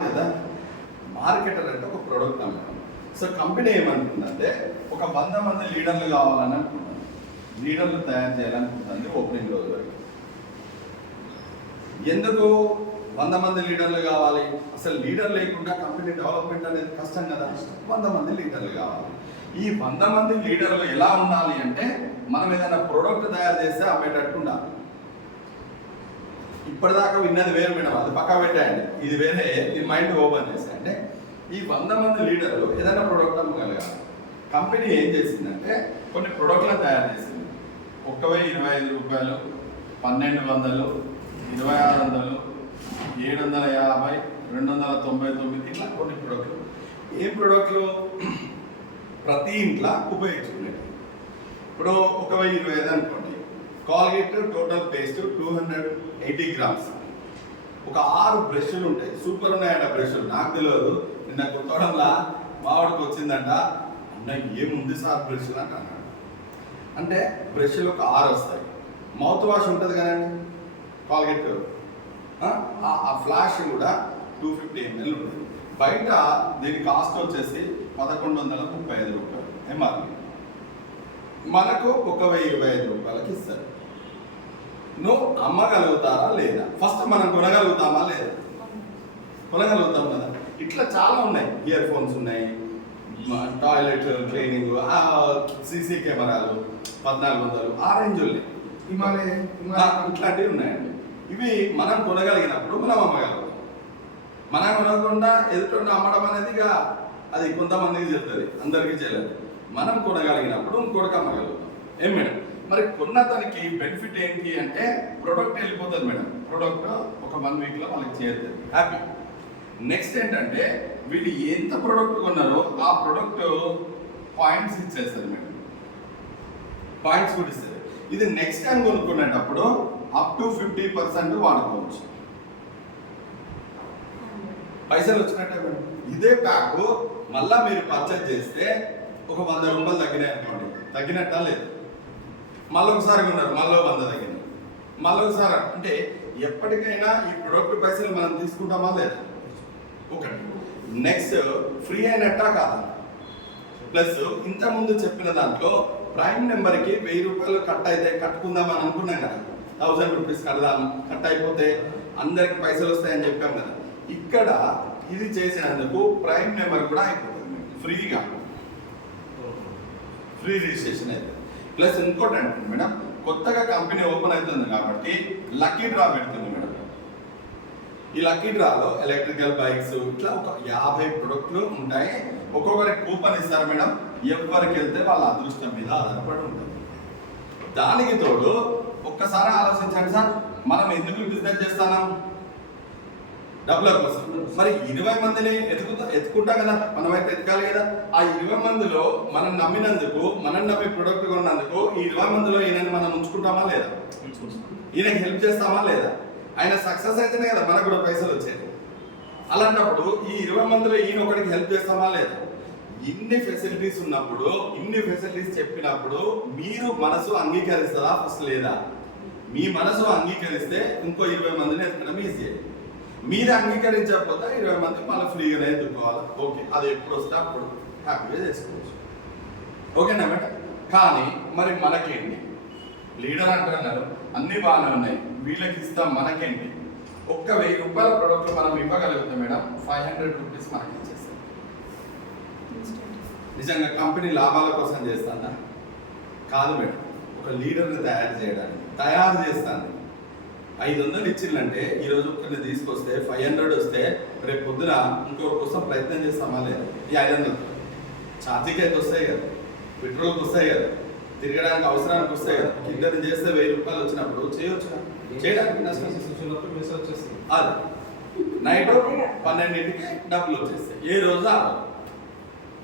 కదా. మార్కెటర్ అంటే ఒక ప్రొడక్ట్ అమ్మకం. సో కంపెనీ ఏమనుకుందంటే ఒక 100 మంది లీడర్లు కావాలని అనుకుంటుంది, లీడర్లు తయారు చేయాలనుకుంటుంది ఓపెనింగ్ రోజు వరకు. ఎందుకు 100 మంది లీడర్లు కావాలి? అసలు లీడర్ లేకుండా కంపెనీ డెవలప్మెంట్ అనేది కష్టం కదా. 100 మంది లీడర్లు కావాలి. ఈ 100 మంది లీడర్లు ఎలా ఉండాలి అంటే మనం ఏదైనా ప్రోడక్ట్ తయారు చేస్తే అమ్మేటట్టు ఉండాలి. ఇప్పటిదాకా విన్నది వేరు మేడం, అది పక్కా పెట్టాయండి, ఇది వేరే. ఈ మైండ్ ఓపెన్ చేస్తే అంటే ఈ 100 మంది లీడర్లు ఏదైనా ప్రోడక్ట్ అమ్మగలగాలి. కంపెనీ ఏం చేసిందంటే కొన్ని ప్రోడక్ట్లను తయారు చేసింది. 1025 రూపాయలు, 1200, 2600, 750, 299 ఇట్లా కొన్ని ప్రోడక్ట్లు. ఏ ప్రోడక్ట్లు ప్రతి ఇంట్లో ఉపయోగించుకునేవి. ఇప్పుడు 1025 అనుకోండి, కాల్గేట్ టోటల్ పేస్ట్ 280 గ్రామ్స్, ఒక 6 బ్రష్లు ఉంటాయి. సూపర్ ఉన్నాయంట బ్రష్లు, నాకు తెలియదు. నిన్న కొత్తడంలా మావాడికి వచ్చిందంట, అన్న ఏముంది సార్ బ్రష్లు అంట అన్నాడు. అంటే బ్రష్లు ఒక 6 వస్తాయి. మౌత్ వాష్ ఉంటుంది కదండి కాల్గేట్, ఆ ఫ్లాష్ కూడా 250 ml ఉంటుంది. బయట దీని కాస్ట్ వచ్చేసి 1135 రూపాయలు ఎంఆర్పి. మనకు 1025 రూపాయలకి ఇస్తారు. నువ్వు అమ్మగలుగుతారా లేదా? ఫస్ట్ మనం కొనగలుగుతామా లేదా? కొనగలుగుతాం కదా. ఇట్లా చాలా ఉన్నాయి. ఇయర్ ఫోన్స్ ఉన్నాయి, టాయిలెట్ క్లీనింగ్, సీసీ కెమెరాలు 1400, ఆ రేంజ్ ఉన్నాయి. హిమాలయ ఇట్లాంటివి ఉన్నాయండి. ఇవి మనం కొనగలిగినప్పుడు మనం అమ్మగలుగుతాం. మనం కొనకుండా ఎదుటి అమ్మడం అనేది ఇక అది కొంతమందికి చెప్తుంది, అందరికీ చేయలేదు. మనం కొనగలిగినప్పుడు ఇంకోటికి అమ్మగలుగుతాం. ఏం మేడం? మరి కొన్న దానికి బెనిఫిట్ ఏంటి అంటే ప్రోడక్ట్ వెళ్ళిపోతుంది మేడం. ప్రోడక్ట్ ఒక 1 వీక్లో వాళ్ళకి చేరుతుంది, హ్యాపీ. నెక్స్ట్ ఏంటంటే వీళ్ళు ఎంత ప్రోడక్ట్ కొన్నారో ఆ ప్రోడక్ట్ పాయింట్స్ ఇచ్చేస్తుంది మేడం, పాయింట్స్ కూడా ఇస్తుంది. ఇది నెక్స్ట్ టైం కొనుక్కునేటప్పుడు అప్ టు 50% వాడుకోవచ్చు. పైసలు వచ్చినట్టే మేడం. ఇదే ప్యాక్ మళ్ళీ మీరు పర్చేజ్ చేస్తే ఒక 100 రూపాయలు తగ్గినాయి అనుకోండి, తగ్గినట్టా లేదు. మళ్ళీ ఒకసారి కొన్నారు, మళ్ళీ 100 తగ్గింది, మళ్ళీ ఒకసారి. అంటే ఎప్పటికైనా ఈ ప్రొడక్ట్ పైసలు మనం తీసుకుంటామా లేదా? ఒకటి. నెక్స్ట్ ఫ్రీ అయినట్టా కాదా? ప్లస్ ఇంతకుముందు చెప్పిన దాంట్లో ప్రైమ్ నెంబర్కి 1000 రూపాయలు కట్ అయితే కట్టుకుందామని అనుకున్నాం కదా, 1000 రూపీస్ కడదాం, కట్ అయిపోతే అందరికి పైసలు వస్తాయని చెప్పాం కదా. ఇక్కడ ఇది చేసినందుకు ప్రైమ్ నెంబర్ కూడా అయిపోతుంది ఫ్రీగా, ఫ్రీ రిజిస్ట్రేషన్ అయితే. ప్లస్ ఇంకోటి అంటే మేడం, కొత్తగా కంపెనీ ఓపెన్ అవుతుంది కాబట్టి లక్కీ డ్రా పెడుతుంది మేడం. ఈ లక్కీ డ్రాలో ఎలక్ట్రికల్ బైక్స్ ఇట్లా ఒక 50 ప్రొడక్ట్లు ఉంటాయి. ఒక్కొక్కరికి కూపన్ ఇస్తారు మేడం. ఎవరికి వెళ్తే వాళ్ళ అదృష్టం మీద ఆధారపడి ఉంటుంది. దానికి తోడు ఒక్కసారి ఆలోచించండి సార్, మనం ఎందుకు బిజినెస్ చేస్తున్నాం? డబ్బుల కోసం. మరి 20 మందిని ఎత్తుకుంటాం కదా, మనమైతే ఎత్తుకాలి కదా. ఆ 20 మందిలో మనం నమ్మినందుకు, మనం నమ్మి ప్రొడక్ట్ కొన్నందుకు ఈ 20 మందిలో ఈయనని మనం ఉంచుకుంటామా లేదా? ఈయనకి హెల్ప్ చేస్తామా లేదా? ఆయన సక్సెస్ అయితేనే కదా మనకు కూడా పైసలు వచ్చాయి. అలాంటప్పుడు ఈ 20 మందిలో ఈయన ఒకరికి హెల్ప్ చేస్తామా లేదా? ఇన్ని ఫెసిలిటీస్ ఉన్నప్పుడు, ఇన్ని ఫెసిలిటీస్ చెప్పినప్పుడు మీరు మనసు అంగీకరిస్తుందా ఫస్ట్ లేదా? మీ మనసు అంగీకరిస్తే ఇంకో 20 మందిని ఎత్తడం ఈజీ. మీరు అంగీకరించకపోతే 20 మంది మళ్ళీ ఫ్రీగానే ఎదుర్కోవాలి. ఓకే, అది ఎప్పుడు వస్తే అప్పుడు హ్యాపీగా చేసుకోవచ్చు. ఓకేనా మేడం? కానీ మరి మనకేంటి? లీడర్ అంటున్నారు, అన్ని బాగానే ఉన్నాయి, వీళ్ళకి ఇస్తాం, మనకేంటి? 1000 రూపాయల ప్రొడక్ట్ మనం ఇవ్వగలుగుతాం మేడం, 500 రూపీస్ మనకి ఇచ్చేస్తాం. నిజంగా కంపెనీ లాభాల కోసం చేస్తుందా? కాదు మేడం, ఒక లీడర్ని తయారు చేస్తాను. 500 ఇచ్చిందంటే ఈరోజు ఒక్కరిని తీసుకొస్తే 500 వస్తే రేపు పొద్దున ఇంకొకరి కోసం ప్రయత్నం చేస్తామా లేదా? ఈ 500 ఛార్జీకి అయితే వస్తాయి కదా, పెట్రోల్కి వస్తాయి కదా, తిరగడానికి అవసరానికి వస్తాయి కదా. ఇద్దరిని చేస్తే 1000 రూపాయలు వచ్చినప్పుడు చేయొచ్చు, చేయడానికి అది నైట్ 12ంటికి డబ్బులు వచ్చేస్తాయి. ఏ రోజు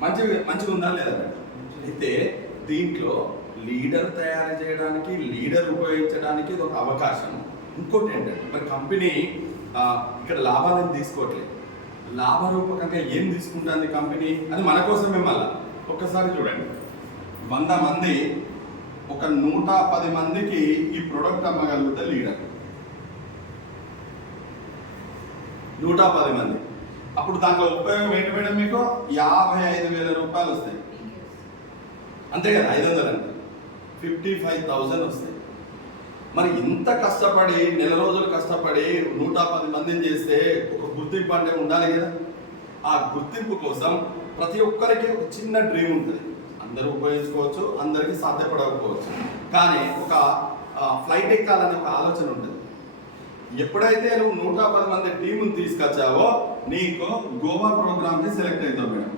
మంచిగా ఉందా లేదా? అయితే దీంట్లో లీడర్ తయారు చేయడానికి, లీడర్ ఉపయోగించడానికి ఇది ఒక అవకాశం. ఇంకోటి ఏంటంటే మరి కంపెనీ ఇక్కడ లాభాలను తీసుకోవట్లేదు, లాభరూపకంగా ఏం తీసుకుంటుంది కంపెనీ అది మన కోసమే. మళ్ళీ ఒక్కసారి చూడండి, 100 మంది ఒక 110 మందికి ఈ ప్రోడక్ట్ అమ్మగలుగుతా లీడర్. 110 మంది అప్పుడు దాంట్లో ఉపయోగం ఏంటి మేడం? మీకు 55,000 రూపాయలు వస్తాయి, అంతే కదా? 500 అంటే 55,000 వస్తాయి. మరి ఇంత కష్టపడి నెల రోజులు కష్టపడి 110 మందిని చేస్తే ఒక గుర్తింపు అంటే ఉండాలి కదా. ఆ గుర్తింపు కోసం ప్రతి ఒక్కరికి ఒక చిన్న డ్రీమ్ ఉంటుంది. అందరూ ఉపయోగించుకోవచ్చు, అందరికీ సాధ్యపడకపోవచ్చు, కానీ ఒక ఫ్లైట్ ఎక్కాలనే ఒక ఆలోచన ఉంటుంది. ఎప్పుడైతే నువ్వు 110 మంది టీముని తీసుకొచ్చావో నీకు గోవా ప్రోగ్రామ్కి సెలెక్ట్ అవుతావు మేడం.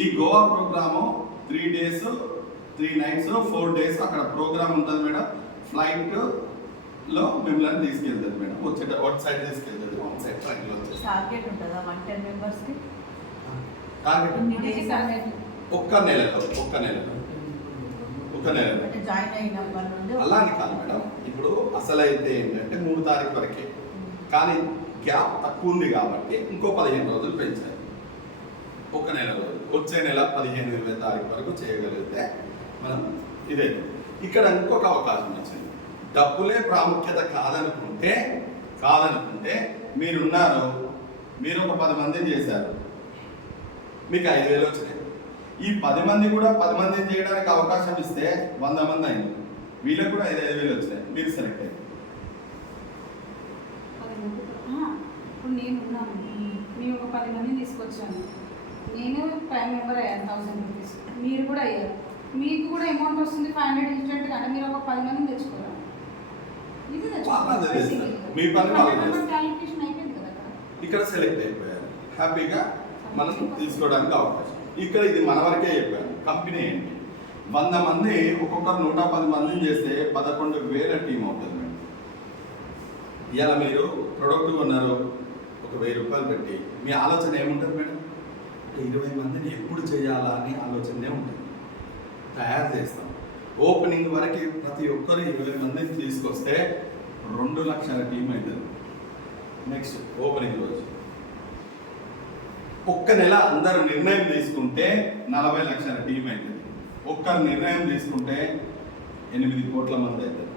ఈ Goa programme 3 days 3 nights 4 days అక్కడ ప్రోగ్రామ్ ఉంటుంది మేడం. ఫ్లైట్లో మిమ్మల్ని తీసుకెళ్తుంది మేడం. అవుట్ సైడ్ తీసుకెళ్తుంది, అవుట్ సైడ్ ట్రైన్లో వచ్చేసి టార్గెట్ ఉంటుందా 110 మెంబర్స్కి? టార్గెట్ ఒక్క నెలలో అంటే జాయిన్ అయినప్పటి నుండి అలా అని కాదు మేడం. ఇప్పుడు అసలైతే ఏంటంటే 3 తారీఖు వరకే, కానీ గ్యాప్ తక్కువ ఉంది కాబట్టి ఇంకో 15 రోజులు పెంచారు. ఒక నెల రోజులు, వచ్చే నెల 15-20 తారీఖు వరకు చేయగలిగితే మనం ఇదే. ఇక్కడ ఇంకొక అవకాశం వచ్చింది. డబ్బులే ప్రాముఖ్యత కాదనుకుంటే మీరున్నారు, మీరు ఒక 10 మందిని చేశారు, మీకు 5,000 వచ్చినాయి. ఈ 10 మంది కూడా 10 మందిని చేయడానికి అవకాశం ఇస్తే 100 మంది అయింది, వీళ్ళకి కూడా 5,000 వచ్చినాయి, మీరు సెలెక్ట్ అయ్యారు. ఇప్పుడు నేను ఉన్నాను, మేము ఒక 10 మందిని తీసుకొచ్చాను, నేను ప్రైమ్ మెంబర్ అయ్యాను 1000 రూపీస్, మీరు కూడా అయ్యారు, మీకు కూడా అమౌంట్ వస్తుంది 500 ఇన్స్టెంట్. అంటే మీరు ఒక 10 మందిని తెచ్చుకోరా? ఇది మీ పని క్యాలిక్యులేషన్ అయిపోయింది కదా. ఇక్కడ సెలెక్ట్ అయిపోయారు, హ్యాపీగా మనం తీసుకోవడానికి అవకాశం. ఇక్కడ ఇది మన వరకే చెప్పాను. కంపెనీ ఏంటి, 100 మంది ఒక్కొక్కరు 110 మందిని చేస్తే 11,000 టీం అవుతుంది మేడం. ఇలా మీరు ప్రొడక్ట్ కొన్నారు, ఒక 1,000 రూపాయలు పెట్టి మీ ఆలోచన ఏముంటుంది మేడం? 20 మందిని ఎప్పుడు చేయాలా అని ఆలోచనే ఉంటుంది. తయారు చేస్తాం. ఓపెనింగ్ వరకు ప్రతి ఒక్కరు 20 మందిని తీసుకొస్తే 2 లక్షల టీం అవుతుంది. నెక్స్ట్ ఓపెనింగ్ రోజు ఒక్క నెల అందరూ నిర్ణయం తీసుకుంటే 40 లక్షల టీం అవుతుంది. ఒక్కరు నిర్ణయం తీసుకుంటే 8 కోట్ల మంది అవుతుంది.